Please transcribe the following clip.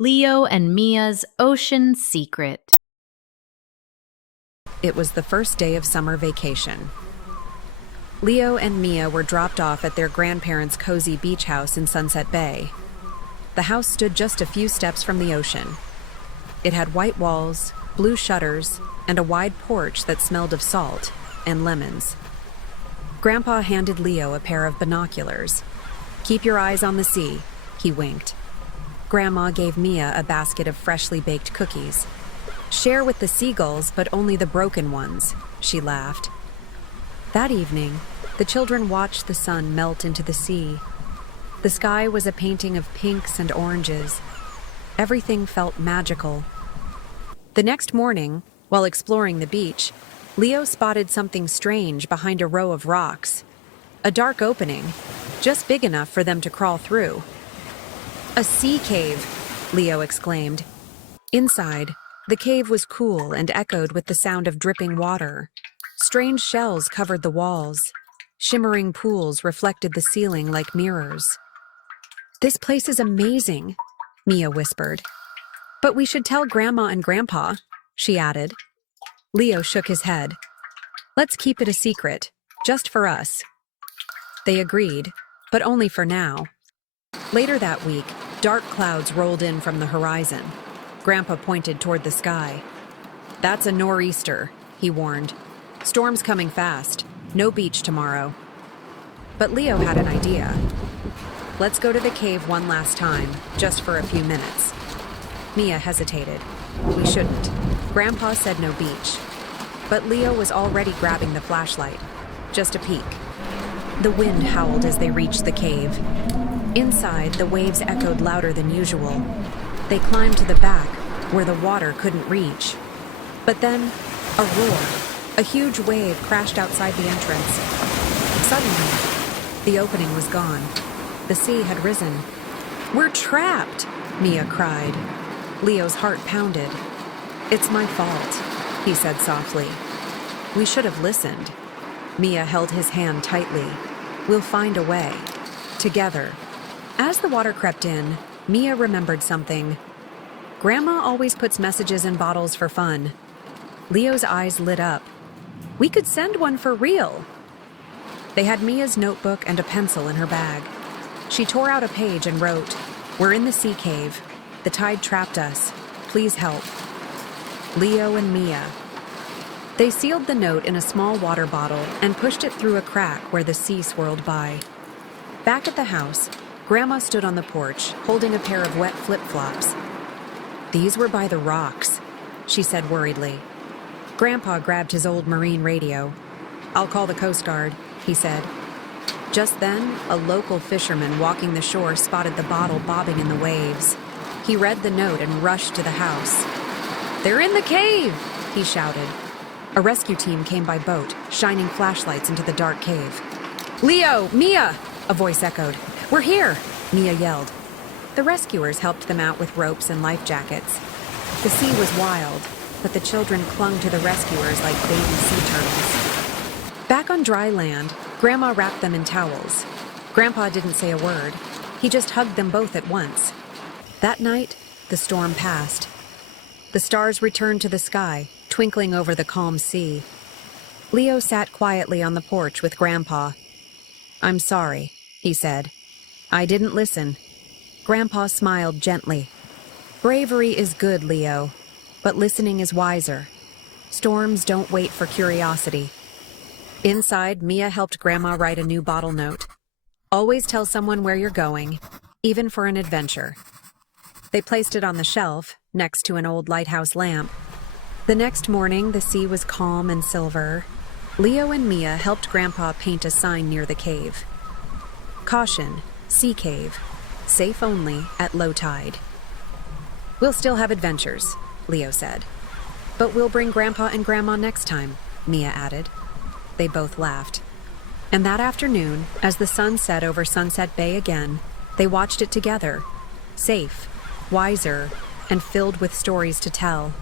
Leo and Mia's Ocean Secret. It was the first day of summer vacation. Leo and Mia were dropped off at their grandparents' cozy beach house in Sunset Bay. The house stood just a few steps from the ocean. It had white walls, blue shutters, and a wide porch that smelled of salt and lemons. Grandpa handed Leo a pair of binoculars. "Keep your eyes on the sea," he winked. Grandma gave Mia a basket of freshly baked cookies. "Share with the seagulls, but only the broken ones," she laughed. That evening, the children watched the sun melt into the sea. The sky was a painting of pinks and oranges. Everything felt magical. The next morning, while exploring the beach, Leo spotted something strange behind a row of rocks. A dark opening, just big enough for them to crawl through. "A sea cave," Leo exclaimed. Inside, the cave was cool and echoed with the sound of dripping water. Strange shells covered the walls. Shimmering pools reflected the ceiling like mirrors. "This place is amazing," Mia whispered. "But we should tell Grandma and Grandpa," she added. Leo shook his head. "Let's keep it a secret, just for us." They agreed, but only for now. Later that week, dark clouds rolled in from the horizon. Grandpa pointed toward the sky. "That's a nor'easter," he warned. "Storm's coming fast. No beach tomorrow." But Leo had an idea. "Let's go to the cave one last time, just for a few minutes." Mia hesitated. "We shouldn't." Grandpa said no beach. But Leo was already grabbing the flashlight. Just a peek. The wind howled as they reached the cave. Inside, the waves echoed louder than usual. They climbed to the back, where the water couldn't reach. But then, a roar. A huge wave crashed outside the entrance. Suddenly, the opening was gone. The sea had risen. "We're trapped!" Mia cried. Leo's heart pounded. "It's my fault," he said softly. "We should have listened." Mia held his hand tightly. "We'll find a way. Together." As the water crept in, Mia remembered something. Grandma always puts messages in bottles for fun. Leo's eyes lit up. "We could send one for real." They had Mia's notebook and a pencil in her bag. She tore out a page and wrote, "We're in the sea cave. The tide trapped us. Please help. Leo and Mia." They sealed the note in a small water bottle and pushed it through a crack where the sea swirled by. Back at the house, Grandma stood on the porch, holding a pair of wet flip-flops. "These were by the rocks," she said worriedly. Grandpa grabbed his old marine radio. "I'll call the Coast Guard," he said. Just then, a local fisherman walking the shore spotted the bottle bobbing in the waves. He read the note and rushed to the house. "They're in the cave!" he shouted. A rescue team came by boat, shining flashlights into the dark cave. "Leo! Mia!" a voice echoed. "We're here!" Mia yelled. The rescuers helped them out with ropes and life jackets. The sea was wild, but the children clung to the rescuers like baby sea turtles. Back on dry land, Grandma wrapped them in towels. Grandpa didn't say a word. He just hugged them both at once. That night, the storm passed. The stars returned to the sky, twinkling over the calm sea. Leo sat quietly on the porch with Grandpa. "I'm sorry," he said. "I didn't listen." Grandpa smiled gently. "Bravery is good, Leo, but listening is wiser. Storms don't wait for curiosity." Inside, Mia helped Grandma write a new bottle note. "Always tell someone where you're going, even for an adventure." They placed it on the shelf, next to an old lighthouse lamp. The next morning, the sea was calm and silver. Leo and Mia helped Grandpa paint a sign near the cave. "Caution, sea cave. Safe only at low tide." "We'll still have adventures," Leo said. "But we'll bring Grandpa and Grandma next time," Mia added. They both laughed. And that afternoon, as the sun set over Sunset Bay again, they watched it together, safe, wiser, and filled with stories to tell.